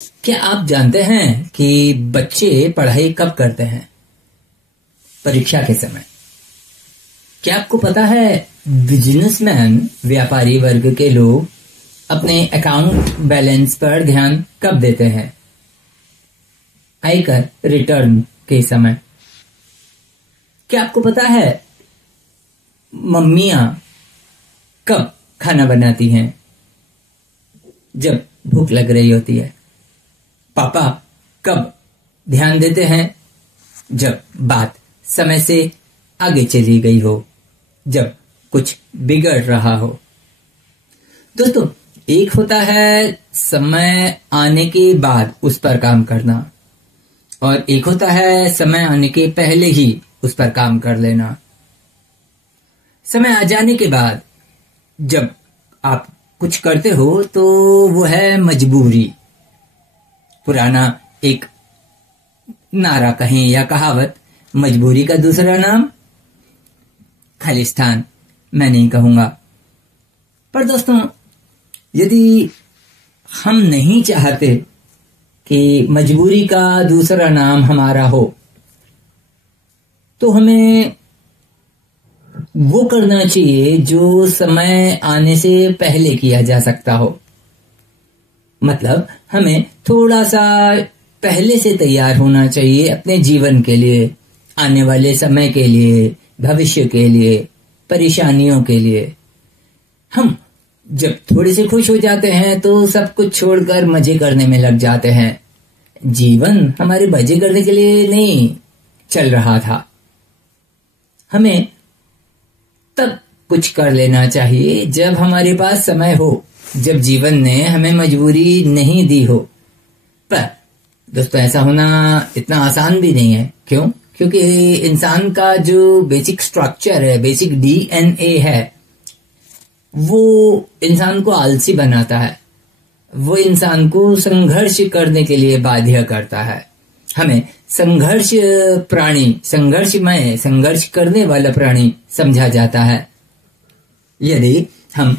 क्या आप जानते हैं कि बच्चे पढ़ाई कब करते हैं? परीक्षा के समय। क्या आपको पता है बिजनेसमैन, व्यापारी वर्ग के लोग अपने अकाउंट बैलेंस पर ध्यान कब देते हैं? आयकर रिटर्न के समय। क्या आपको पता है मम्मियां कब खाना बनाती हैं? जब भूख लग रही होती है। पापा कब ध्यान देते हैं? जब बात समय से आगे चली गई हो, जब कुछ बिगड़ रहा हो। दोस्तों, एक होता है समय आने के बाद उस पर काम करना, और एक होता है समय आने के पहले ही उस पर काम कर लेना। समय आ जाने के बाद जब आप कुछ करते हो तो वो है मजबूरी। पुराना एक नारा कहें या कहावत, मजबूरी का दूसरा नाम खालिस्तान। मैं नहीं कहूंगा, पर दोस्तों, यदि हम नहीं चाहते कि मजबूरी का दूसरा नाम हमारा हो, तो हमें वो करना चाहिए जो समय आने से पहले किया जा सकता हो। मतलब हमें थोड़ा सा पहले से तैयार होना चाहिए अपने जीवन के लिए, आने वाले समय के लिए, भविष्य के लिए, परेशानियों के लिए। हम जब थोड़े से खुश हो जाते हैं तो सब कुछ छोड़कर मजे करने में लग जाते हैं। जीवन हमारे मजे करने के लिए नहीं चल रहा था। हमें तब कुछ कर लेना चाहिए जब हमारे पास समय हो, जब जीवन ने हमें मजबूरी नहीं दी हो। पर दोस्तों, ऐसा होना इतना आसान भी नहीं है। क्यों? क्योंकि इंसान का जो बेसिक स्ट्रक्चर है, बेसिक डीएनए है, वो इंसान को आलसी बनाता है। वो इंसान को संघर्ष करने के लिए बाध्य करता है। हमें संघर्ष प्राणी, संघर्षमय, संघर्ष करने वाला प्राणी समझा जाता है। यदि हम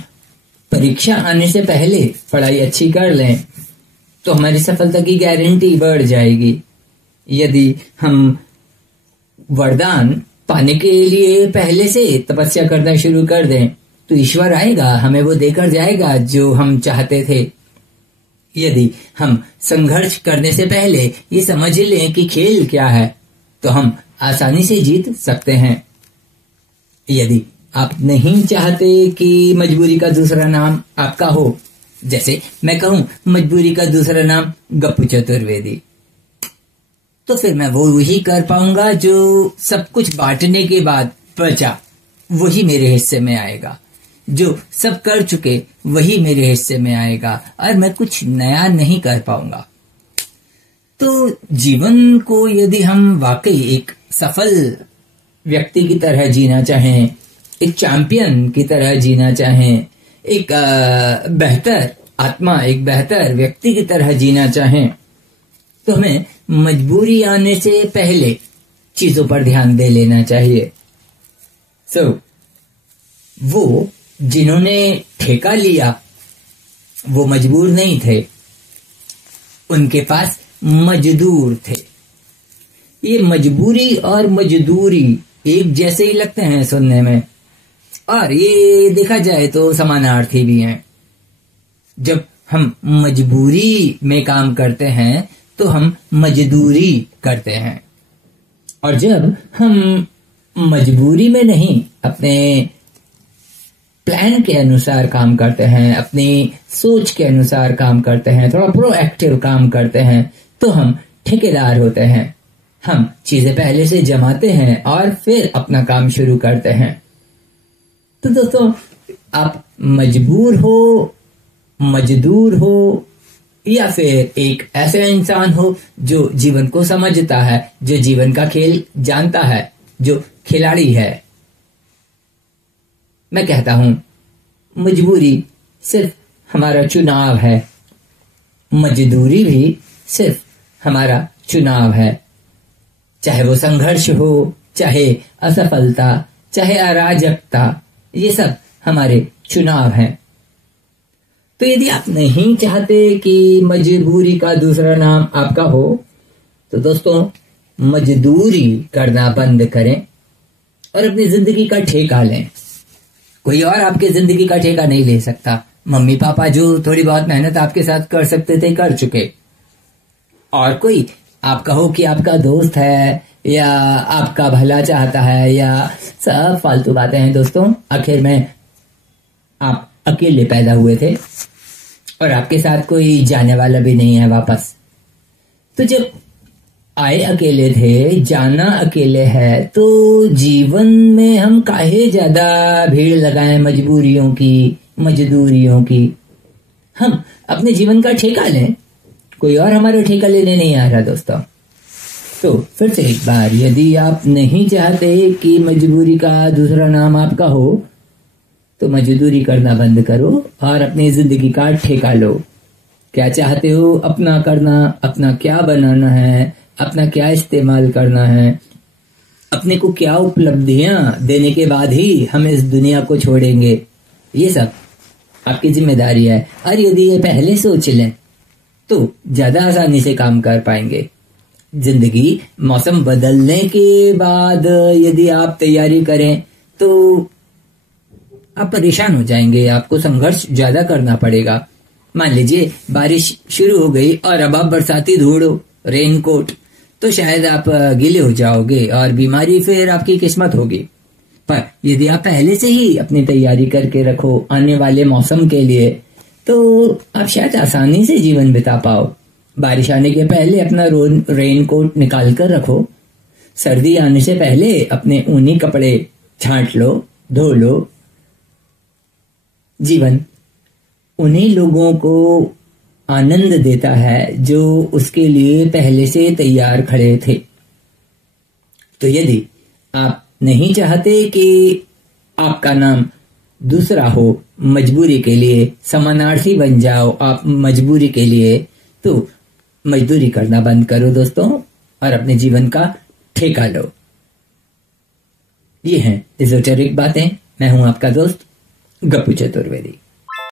परीक्षा आने से पहले पढ़ाई अच्छी कर लें तो हमारी सफलता की गारंटी बढ़ जाएगी। यदि हम वरदान पाने के लिए पहले से तपस्या करना शुरू कर दें तो ईश्वर आएगा, हमें वो देकर जाएगा जो हम चाहते थे। यदि हम संघर्ष करने से पहले ये समझ लें कि खेल क्या है तो हम आसानी से जीत सकते हैं। यदि आप नहीं चाहते कि मजबूरी का दूसरा नाम आपका हो, जैसे मैं कहूं मजबूरी का दूसरा नाम गप्पू चतुर्वेदी, तो फिर मैं वो वही कर पाऊंगा जो सब कुछ बांटने के बाद बचा, वही मेरे हिस्से में आएगा। जो सब कर चुके वही मेरे हिस्से में आएगा, और मैं कुछ नया नहीं कर पाऊंगा। तो जीवन को यदि हम वाकई एक सफल व्यक्ति की तरह जीना चाहें, एक चैंपियन की तरह जीना चाहें, एक बेहतर आत्मा, एक बेहतर व्यक्ति की तरह जीना चाहें, तो हमें मजबूरी आने से पहले चीजों पर ध्यान दे लेना चाहिए। वो जिन्होंने ठेका लिया वो मजबूर नहीं थे, उनके पास मजदूर थे। ये मजबूरी और मजदूरी एक जैसे ही लगते हैं सुनने में, और ये देखा जाए तो समानार्थी भी हैं। जब हम मजबूरी में काम करते हैं तो हम मजदूरी करते हैं, और जब हम मजबूरी में नहीं, अपने प्लान के अनुसार काम करते हैं, अपनी सोच के अनुसार काम करते हैं, थोड़ा प्रोएक्टिव काम करते हैं, तो हम ठेकेदार होते हैं। हम चीजें पहले से जमाते हैं और फिर अपना काम शुरू करते हैं। तो दोस्तों, आप मजबूर हो, मजदूर हो, या फिर एक ऐसा इंसान हो जो जीवन को समझता है, जो जीवन का खेल जानता है, जो खिलाड़ी है, मैं कहता हूं मजबूरी सिर्फ हमारा चुनाव है, मजदूरी भी सिर्फ हमारा चुनाव है। चाहे वो संघर्ष हो, चाहे असफलता, चाहे अराजकता, ये सब हमारे चुनाव हैं। तो यदि आप नहीं चाहते कि मजबूरी का दूसरा नाम आपका हो, तो दोस्तों मजदूरी करना बंद करें और अपनी जिंदगी का ठेका लें। कोई और आपके जिंदगी का ठेका नहीं ले सकता। मम्मी पापा जो थोड़ी बहुत मेहनत आपके साथ कर सकते थे कर चुके, और कोई आप कहो कि आपका दोस्त है या आपका भला चाहता है या सब फालतू बातें हैं दोस्तों। आखिर में आप अकेले पैदा हुए थे और आपके साथ कोई जाने वाला भी नहीं है वापस। तो जब आए अकेले थे, जाना अकेले है, तो जीवन में हम काहे ज्यादा भीड़ लगाएं मजबूरियों की, मजदूरियों की। हम अपने जीवन का ठेका लें, कोई और हमारा ठेका लेने नहीं आ रहा दोस्तों। तो फिर से एक बार, यदि आप नहीं चाहते कि मजबूरी का दूसरा नाम आपका हो, तो मजदूरी करना बंद करो और अपनी जिंदगी का ठेका लो। क्या चाहते हो अपना करना, अपना क्या बनाना है, अपना क्या इस्तेमाल करना है, अपने को क्या उपलब्धियां देने के बाद ही हम इस दुनिया को छोड़ेंगे, ये सब आपकी जिम्मेदारी है। और यदि ये पहले सोच लें तो ज्यादा आसानी से काम कर पाएंगे। जिंदगी मौसम बदलने के बाद यदि आप तैयारी करें तो आप परेशान हो जाएंगे, आपको संघर्ष ज्यादा करना पड़ेगा। मान लीजिए बारिश शुरू हो गई और अब आप बरसाती ढूंढो, रेनकोट, तो शायद आप गीले हो जाओगे और बीमारी फिर आपकी किस्मत होगी। पर यदि आप पहले से ही अपनी तैयारी करके रखो आने वाले मौसम के लिए, तो आप शायद आसानी से जीवन बिता पाओ। बारिश आने के पहले अपना रेनकोट निकाल कर रखो। सर्दी आने से पहले अपने ऊनी कपड़े छांट लो, धो लो। जीवन उन्हीं लोगों को आनंद देता है जो उसके लिए पहले से तैयार खड़े थे। तो यदि आप नहीं चाहते कि आपका नाम दूसरा हो, मजबूरी के लिए समानार्थी बन जाओ आप मजबूरी के लिए, तो मजदूरी करना बंद करो दोस्तों और अपने जीवन का ठेका लो। ये हैं एज़ोटेरिक बातें। मैं हूं आपका दोस्त गप्पू चतुर्वेदी।